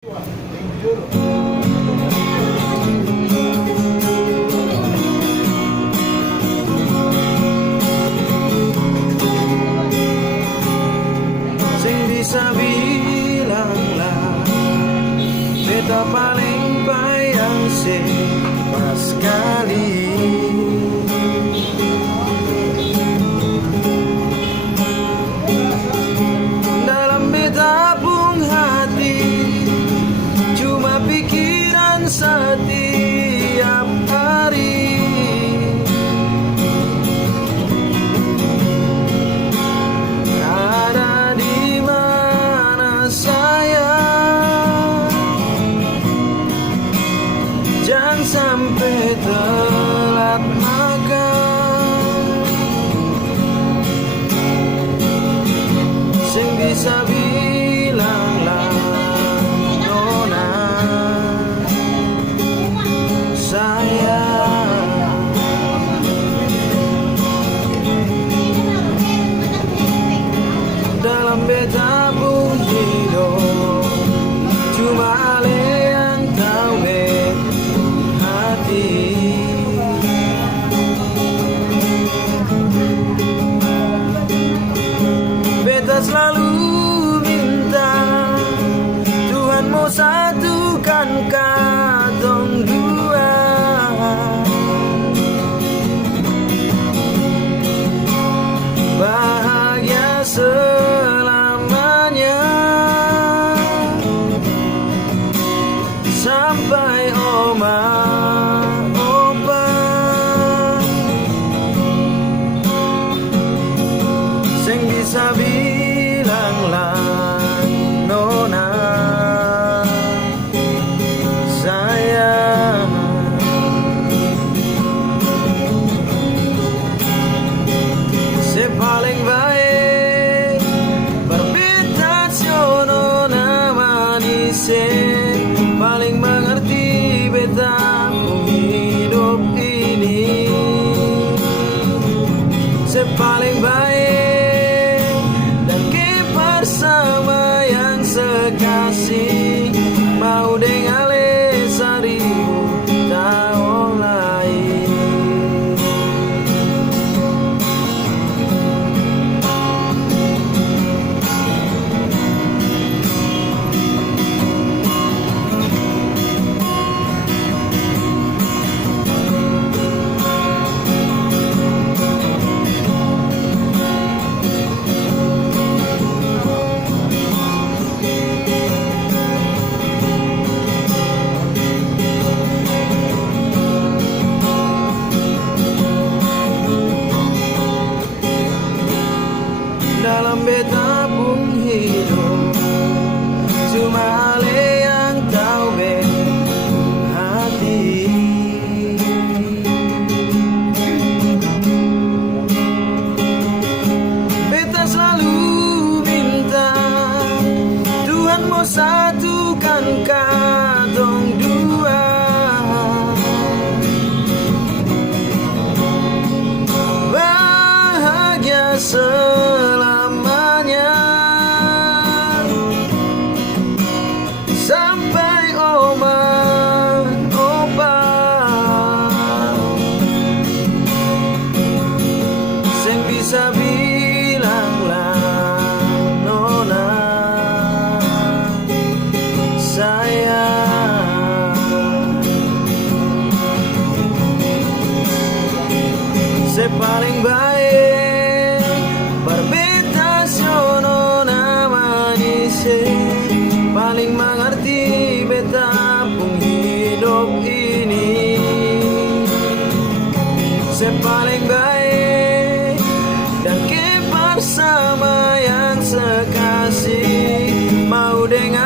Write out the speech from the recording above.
Sing bisa bilang lah beta paling bayang sih pas kali. Dalam beta pun hati cuma pikiran setiap hari. Ada di mana saya? Jangan sampai telat makan. Sing bisa bilang lah nona saya. Dalam beta pun hidup cuma ale yang tahu hati. Beta selalu minta Tuhan mau satukan katong dua. Bahagia selamanya sampai oma opa. Sing bisa bilang lah nona saya. Se paling baik berbeda siono nama di se paling mengerti beta hidup ini. Se paling baik dan ke bersama yang sekasih mau dengan ale 1000 tahun lain. Dalam beta pun hidup cuma ale yang tahu hati. Beta selalu minta Tuhan mau satukan katong dua. Bahagia selamanya sampai oma opa. Sing bisa bilang lah nona saya. Se paling baik berbeda siono nama di se paling mengerti beta pun hidup ini. Se paling baik dan ke bersama yang sekasih mau dengan